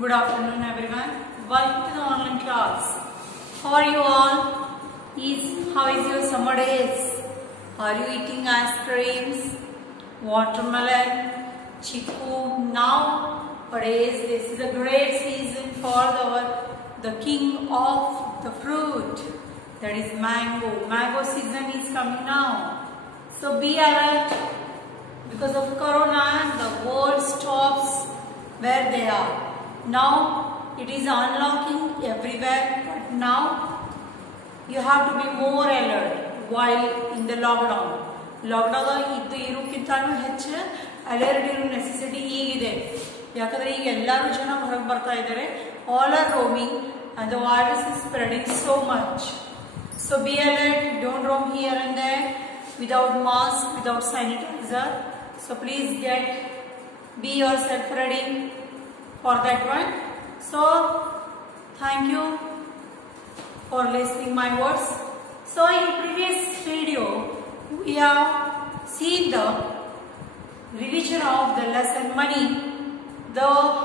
Good afternoon everyone. Welcome to the online class. How are you all? How is your summer days? Are you eating ice creams, watermelon, chiku? Nowadays this is a great season for the king of the fruit, that is mango. Mango season is coming now. So be alert. Because of Corona, the world stops where they are. Now it is unlocking everywhere, but now you have to be more alert while in the lockdown. Lockdown iddu irukintanu ಹೆಚ್ಚು alert ಇರೋ necessity ಈಗಿದೆ. ಯಾಕಂದ್ರೆ ಈಗ ಎಲ್ಲರೂ ಜನ ಹೊರಗೆ ಬರ್ತಾ ಇದ್ದಾರೆ. All are roaming and the virus is spreading so much. So be alert. Don't roam here and there without mask, without sanitizer. So please be yourself ready for that one. So thank you for listening my words. So in previous video we have seen the revision of the lesson money,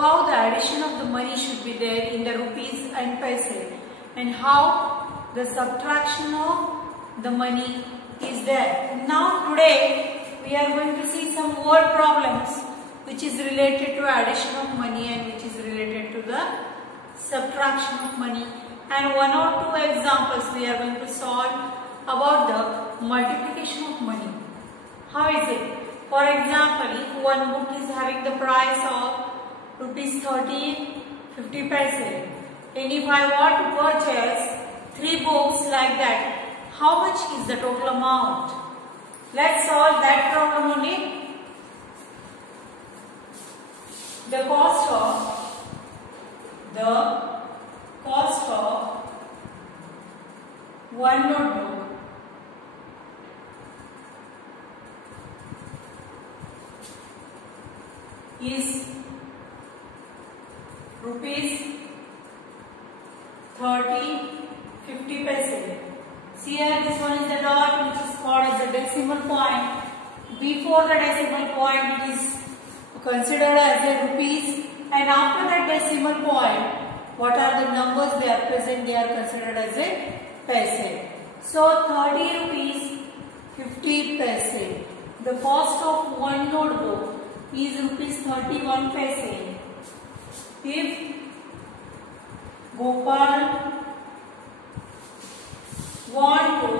how the addition of the money should be there in the rupees and paise, and how the subtraction of the money is there. Now today we are going to see some word problems which is related to addition of money and which is related to the subtraction of money, and one or two examples we are going to solve about the multiplication of money. How is it? For example, if one book is having the price of rupees 30.50 paise, and if I want to purchase 3 books like that, how much is the total amount? Let's solve that problem only. The cost of one notebook is rupees 30.50 paise. See here, this one is the dot which is called as the decimal point. Before the decimal point it is considered as a rupees, and after that decimal point what are the numbers they are present, they are considered as a paise. So 30 rupees 50 paise. The cost of one notebook is rupees 31 paise. If Gopal want to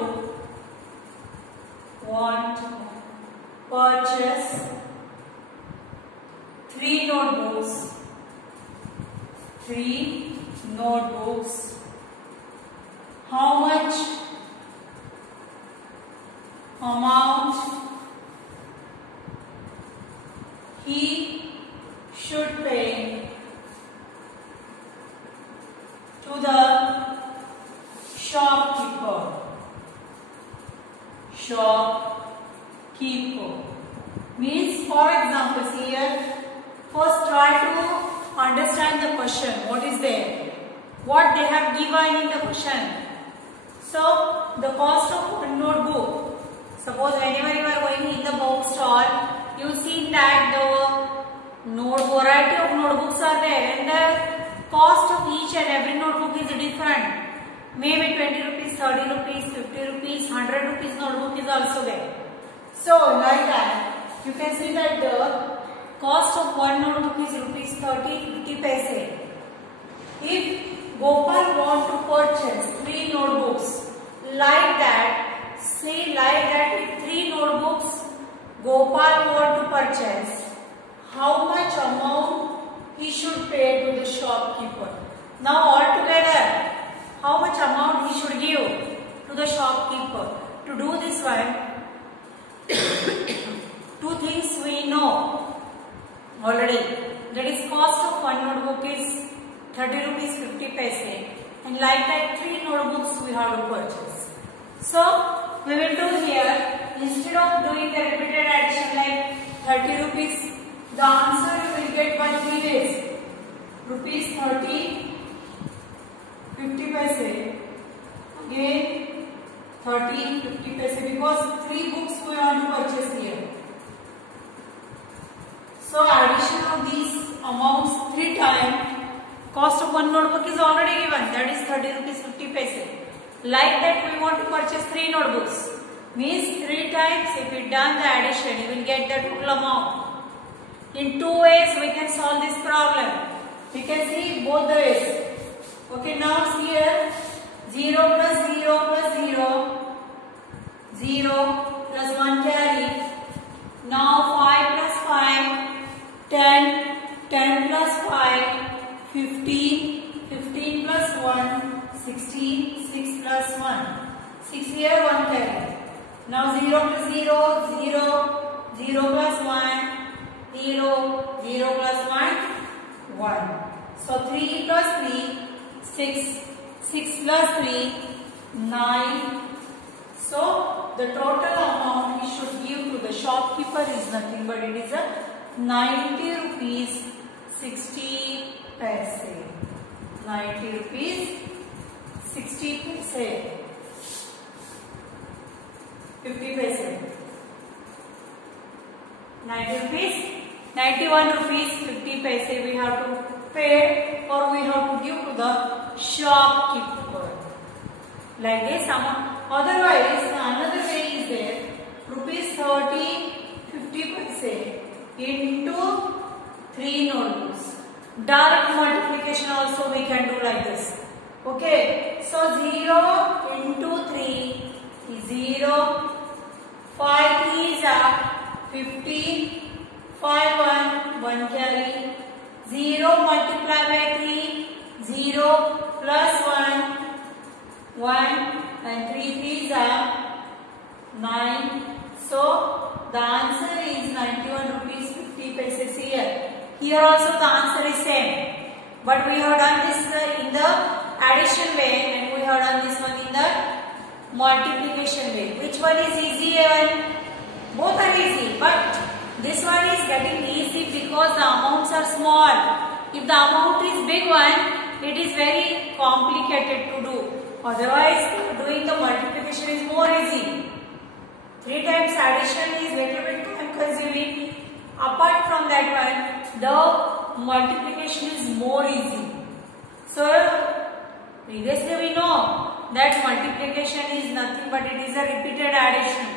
purchase 3 notebooks, how much amount he should pay to the shopkeeper? Means, for example, here first try to understand the question. What is there? What they have given in the question. So the cost of one notebook. Suppose whenever you are going in the book stall, you see that the variety of notebooks are there, and the cost of each and every notebook is different. Maybe 20 rupees, 30 rupees, 50 rupees, 100 rupees notebook is also there. So like that, you can see that the cost of one notebook is rupees 30.50 paise. If Gopal want to purchase 3 notebooks like that, say like that, if 3 notebooks Gopal want to purchase, how much amount he should pay to the shopkeeper? Now altogether, how much amount he should give to the shopkeeper? To do this one, 2 things we know already. That is, cost of one notebook is 30 rupees 50 paise, and like that 3 notebooks we have to purchase. So we will do here, instead of doing the repeated addition like 30 rupees, the answer you will get by 3 ways. Rupees 30.50 paise, again 30.50 paise, because 3 books we want to purchase here. So addition of these amounts 3 times Cost of one notebook is already given, that is 30 rupees 50 paise. Like that we want to purchase 3 notebooks. Means 3 times if we done the addition, you will get the total amount. In 2 ways we can solve this problem. We can see both the ways. Okay, now here 0 plus 0 plus 0, 0 plus 1 carry. Now 5 plus 5, 10, 10 plus 5, 15, 15 plus 1, 16, 6 plus 1, 6 here 1 carry. Now 0 plus 0, 0, 0 plus 1, 0, 0 plus 1, 1. So 3 plus 3, 6, 6 plus 3, 9. So the total amount we should give to the shopkeeper is nothing but it is a 90 rupees 60 paise. 90 rupees 60 paise. 50 paise. 90 rupees, 91 rupees 50 paise we have to pay or we have to give to the shopkeeper. Like this amount. Otherwise, another way is there. Rupees 30, 50 paise into 3 notebooks. Direct multiplication also we can do like this. Okay. So 0 into 3 is 0. 5 3s are 15. 5 1 1 carry. 0 multiplied by 3. 0 plus 1 1 and 3 3s are 9. So the answer is 91 rupees 50 paise here. Here also the answer is same. But we have done this in the addition way and we have done this one in the multiplication way. Which one is easy even? Both are easy, but this one is getting easy because the amounts are small. If the amount is big one, it is very complicated to do. Otherwise, doing the multiplication is more easy. 3 times addition is little bit time consuming. Apart from that one, the multiplication is more easy. So, previously we know that multiplication is nothing but it is a repeated addition.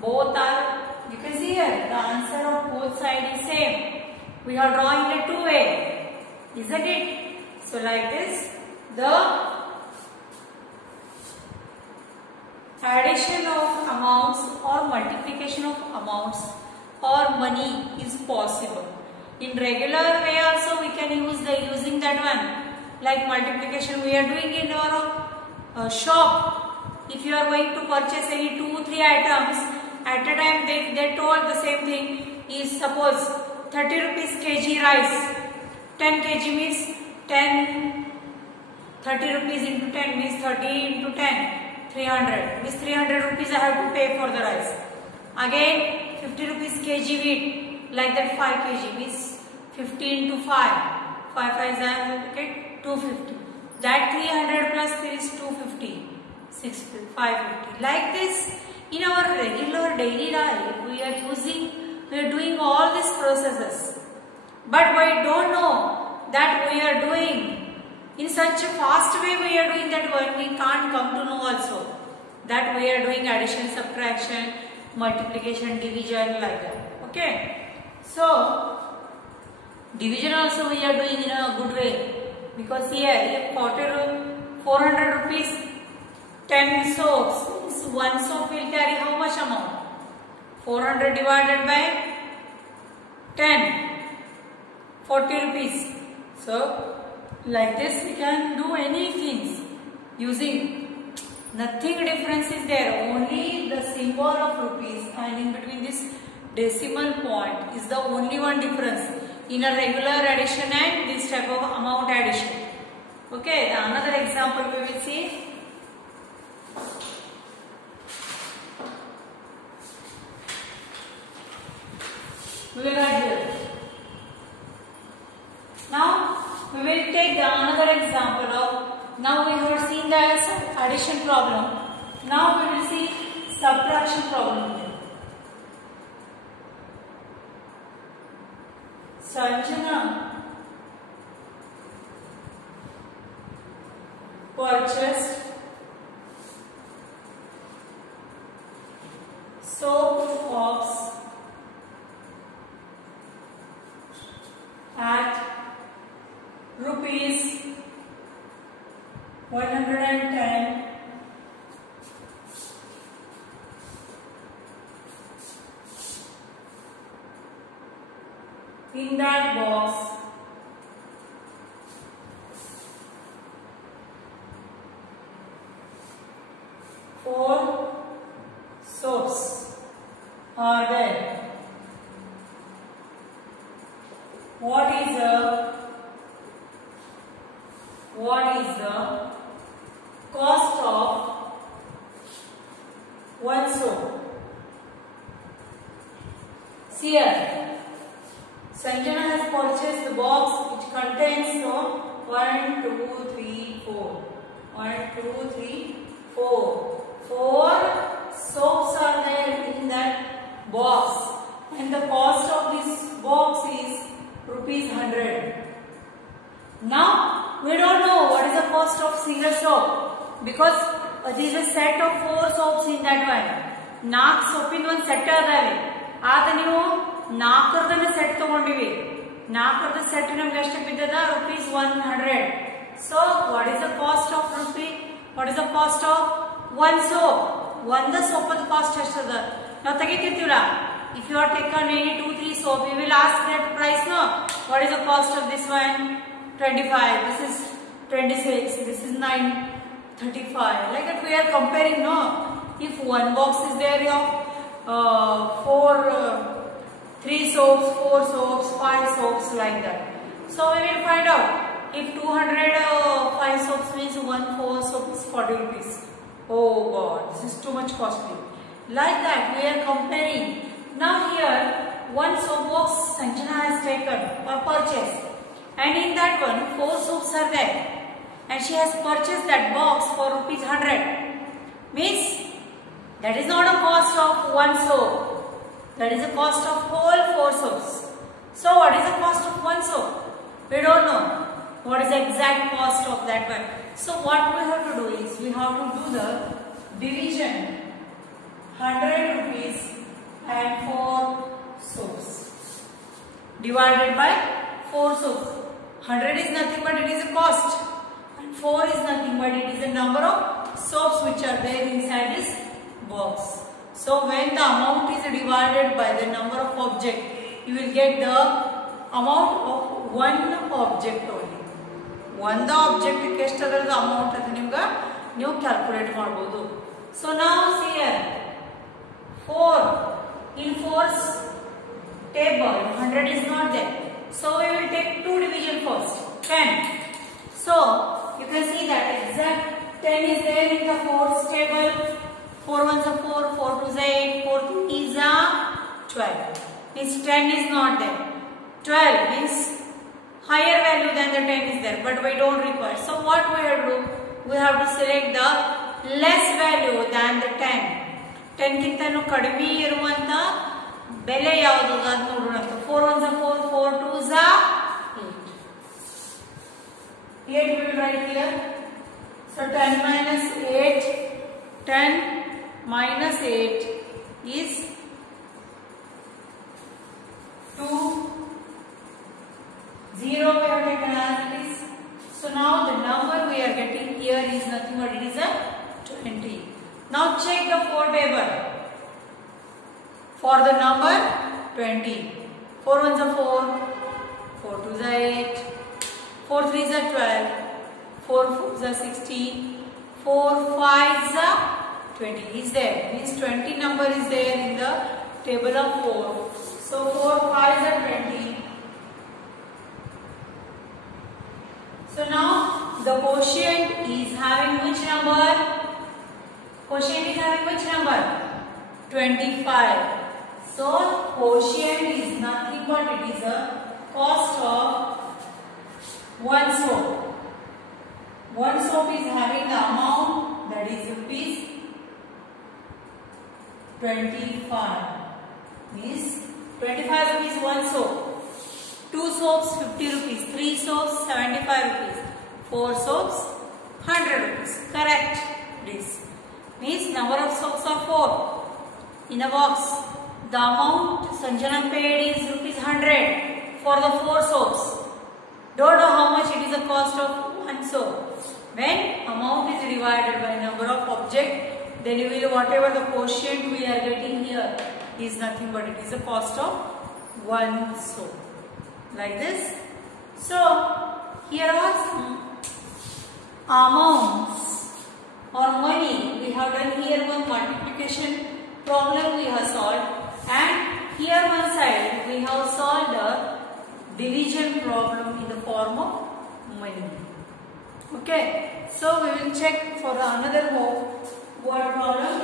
Both are, you can see here, the answer of both sides is same. We are drawing a 2-way, isn't it? So like this, the addition of amounts or multiplication of amounts or money is possible. In regular way also we can use using that one. Like multiplication we are doing in our shop. If you are going to purchase any 2-3 items at a time, they told the same thing is suppose 30 rupees kg rice. 10 kg means 10. 30 rupees into 10 means 30 into 10. 300 means 300 rupees I have to pay for the rice. Again 50 rupees kg wheat, like that 5 kg means 50 into 5. 5 5 I get 250. That 300 plus 3 is 250. 650, 550. Like this, in our regular daily life, we are doing all these processes. But we don't know that we are doing in such a fast way we are doing that one, we can't come to know also that we are doing addition, subtraction, multiplication, division like that. Okay. So, division also we are doing in a good way. Because here, 400 rupees, 10 soaps, 1 soap will carry how much amount? 400 divided by 10, 40 rupees. So, like this we can do any things using, nothing difference is there, only the symbol of rupees and in between this decimal point is the only one difference in a regular addition and this type of amount addition. Okay, another example we will see. We will add here. Now we will take another example of, now we have seen the addition problem. Now we will see subtraction problem. Sanjana purchased soap box at rupees 110 in that box four soaps are there. What is the cost of one soap? See here, Sanjana has purchased the box which contains 1, 2, 3, 4. 1, 2, 3, 4. 4 soaps are there in that box, and the cost of this box is rupees 100. Now we don't know what is the cost of single soap because there is a set of 4 soaps in that one. 4 soap in one set adave. Aga ನೀವು 4 set ತಗೊಂಡಿವಿ. 4 set ನಮಗೆ ಎಷ್ಟು ಬಿದ್ದದ rupees 100. So what is the cost of rupee? What is the cost of one soap? ಒಂದು soap the cost ಎಷ್ಟು ಅದ? ನಾವು ತೆಗಿತಿರ್ತೀವಲ್ಲ. If you are taken any 2, 3 soap, you will ask that price, no? What is the cost of this one? 25. This is 26. This is 9, 35. Like that we are comparing, no? If one box is there of 3 soaps, 4 soaps, 5 soaps, like that. So we will find out if 205 soaps means 4 soap is 40 rupees. Oh God, this is too much costly. Like that we are comparing. Now here one soap box Sanjana has taken or purchased, and in that one 4 soaps are there, and she has purchased that box for rupees 100. Means that is not a cost of one soap. That is the cost of whole 4 soaps. So what is the cost of one soap? We don't know. What is the exact cost of that one? So what we have to do is we have to do the division. 100 rupees and 4 soaps divided by 4 soaps. 100 is nothing but it is a cost, and 4 is nothing but it is the number of soaps which are there inside this box. So when the amount is divided by the number of object, you will get the amount of one object only. One object ಎಷ್ಟು ಅದರದ amount ಅದು ನಿಮಗೆ ನೀವು calculate ಮಾಡಬಹುದು. So now see here, 4 in 4's table 100 is not there. So we will take 2 division first. 10. So you can see that exact 10 is there in the 4's table. 4 ones are 4, 4 2s are 8, 4 3s are 12. Means 10 is not there. 12 means higher value than the 10 is there, but we don't require. So what we have to do? We have to select the less value than the 10. 10 ಗಿಂತನೂ ಕಡಿಮೆ ಇರುವಂತ ಬೆಲೆ ಯಾವುದು ಅದು ನೋಡೋಣ. 4 ones are 4, 4 2s are 8. 8 we will write here. So 10 minus 8, 10 minus 8 is 2. 0 we have taken as it is. So now the number we are getting here is nothing but it is a 20. Now check the 4 table for the number 20. 4 ones are 4, 4 2s are 8, 4 3s are 12, 4 4s are 16, 4 5s are 20 is there. This 20 number is there in the table of 4. So 4 5s are 20. So now the quotient is having which number? Quotient is having which number? 25. So quotient is nothing but it is a cost of one soap. One soap is having the amount that is rupees 25. Means 25 rupees one soap. 2 soaps 50 rupees. 3 soaps 75 rupees. 4 soaps 100 rupees. Correct. This means number of soaps are 4 in a box. The amount Sanjana paid is rupees 100 for the 4 soaps. Don't know how much it is the cost of one soap. When amount is divided by number of object, then you will whatever the quotient we are getting here is nothing but it is the cost of one soap. Like this. So here are some amounts or money. We have done here one multiplication problem we have solved, and here one side we have solved a division problem in the form of money. Okay, so we will check for another word problem.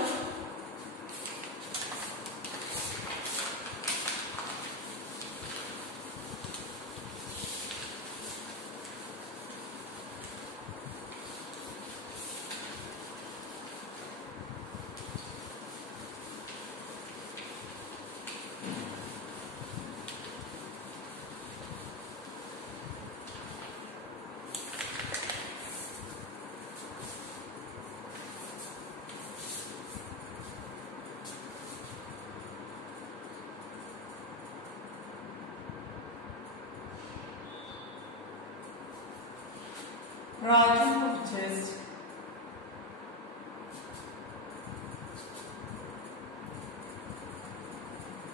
Raju purchased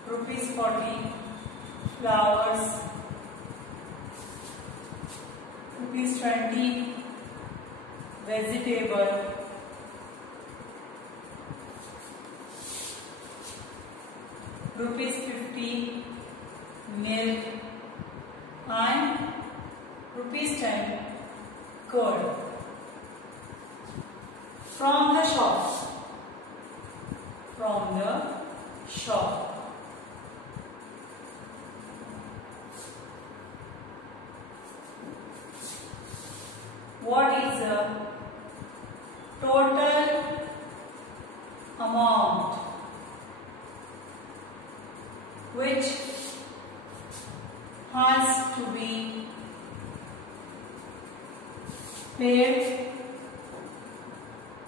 rupees 40 flowers, rupees 20 vegetable, rupees 50 milk, and rupees 10 curd from the shop. What is the total amount which has to be paid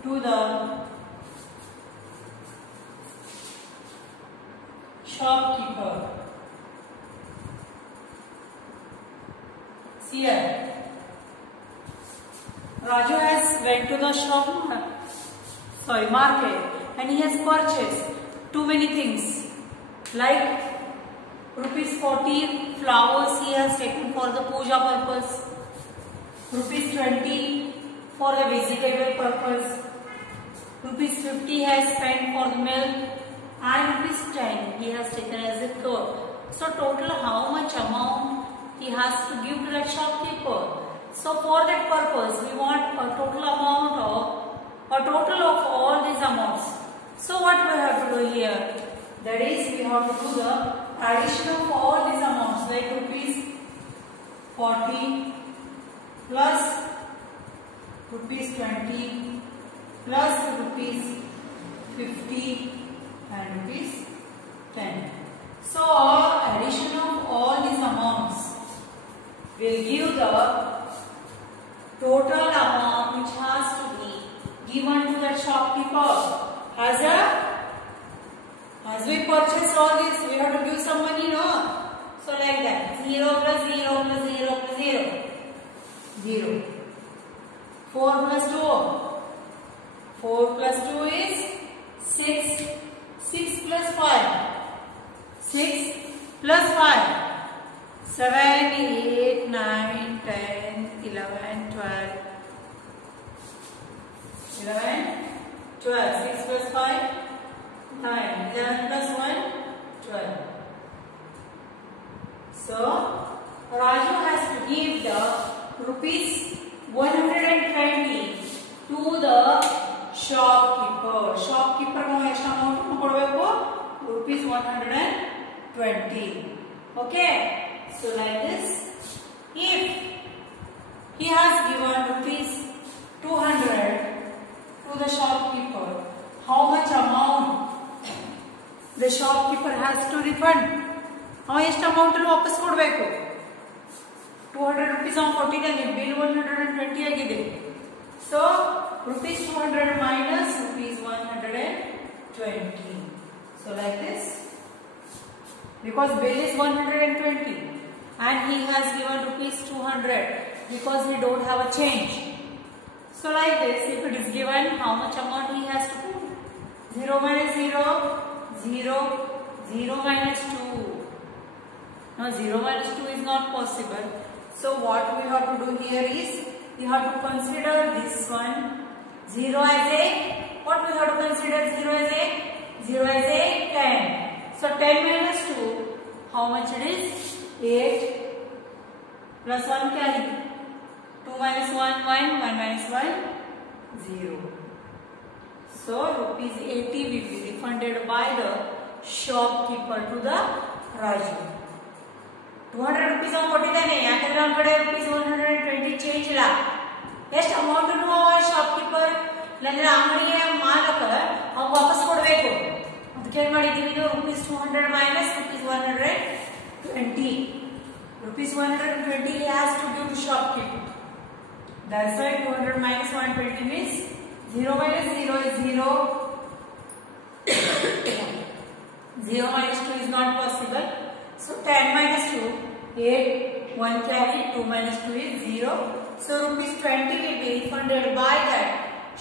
to the shopkeeper? See here, Raju has went to the market, and he has purchased too many things like rupees 40 flowers he has taken for the puja purpose, rupees 20 for the vegetable purpose, rupees 50 has spent for the milk, and rupees 10 he has taken as a curd. So total how much amount he has to give to that shopkeeper? So for that purpose we want a total of all these amounts. So what we have to do here? That is, we have to do the addition of all these amounts, like rupees 40 plus rupees 20 plus rupees 50 and rupees 10. So addition of all these amounts will give the total amount which has to be given to the shopkeeper. As we purchase all this, we have to give some money, no? So like that, 0 plus 0 plus 0 plus 0, 0. 4 plus 2, 4 plus 2 is 6, 6 plus 5, 6 plus 5, 7, 8, 9, 10, 11, 12, 11, 12, 6 plus 5, 9, 11 plus 1, 12. So, Raju has to give the rupees 120 to the shopkeeper. Shopkeeper को ಎಷ್ಟು amount ಕೊಡಬೇಕು? Rupees 120. Okay. So like this, if he has given rupees 200 to the shopkeeper, how much amount the shopkeeper has to refund? How much amount will वापस ಕೊಡಬೇಕು? 200 rupees ಅವನು ಕೊಟ್ಟಿದ್ದಾನೆ, bill 120 ಆಗಿದೆ. So rupees 200 minus rupees 120. So like this, because bill is 120 and he has given rupees 200 because we don't have a change. So like this, if it is given, how much amount he has to put? 0 minus 0, 0, 0 minus 2. Now 0 minus 2 is not possible. So what we have to do here is, we have to consider this one 0 as a, what we have to consider 0 as a? 0 as a 10. So 10 minus 2, how much it is? 8 plus 1 carry. 2 minus 1, 1, 1 minus 1, 0. So rupees 80 will be refunded by the shopkeeper to the Raju. 200 rupees on ಕೊಟ್ಟಿದ್ದಾನೆ, ಯಾಕಂದ್ರೆ ಅವನ ಕಡೆ rupees 120 change ಇಲ್ಲ. ಎಷ್ಟು amount shopkeeper ಇಲ್ಲಾಂದ್ರೆ ಅಂಗಡಿಯ ಮಾಲಕ ಅವ್ನು ವಾಪಸ್ ಕೊಡಬೇಕು. ಅದಕ್ಕೆ ಏನ್ ಮಾಡಿದ್ದೀವಿ, ಇದು rupees 200 minus rupees 120. Rupees 120 he has to give to shopkeeper. That's why 200 minus 120 means 0 minus 0 is 0. 0 minus 2 is not possible. So 10 minus 2, 8, 1 carry, 2 minus 2 is 0. So rupees 20 will be refunded by that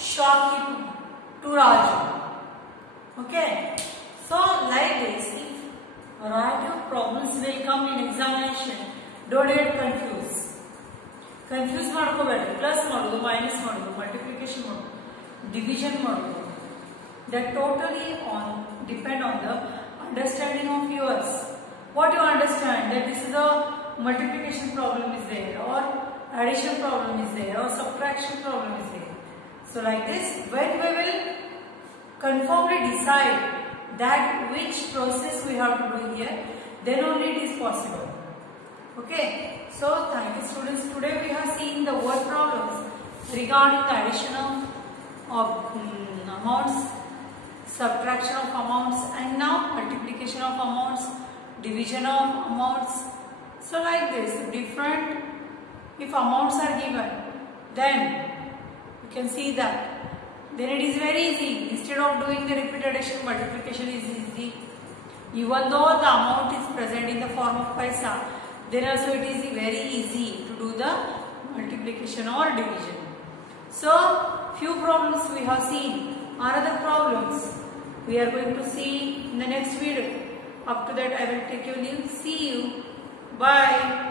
shopkeeper to Raju. Okay. So like this, if variety of problems will come in examination, don't get confused. Confuse ಮಾಡ್ಕೋಬೇಡಿ. Plus ಮಾಡೋದು, minus ಮಾಡೋದು, multiplication ಮಾಡೋದು, division ಮಾಡೋದು. That totally depend on the understanding of yours. What you understand, that this is a multiplication problem is there, or addition problem is there, or subtraction problem is there. So like this, when we will confirmly decide that which process we have to do here, then only it is possible. Okay. So thank you students. Today we have seen the word problems regarding the addition of amounts, subtraction of amounts, and now multiplication of amounts, division of amounts. So like this, different, if amounts are given, then you can see that, then it is very easy. Instead of doing the repeat addition, multiplication is easy. Even though the amount is present in the form of paisa, then also it is very easy to do the multiplication or division. So few problems we have seen. Another problems we are going to see in the next video. Up to that, I will take your leave. See you. Bye.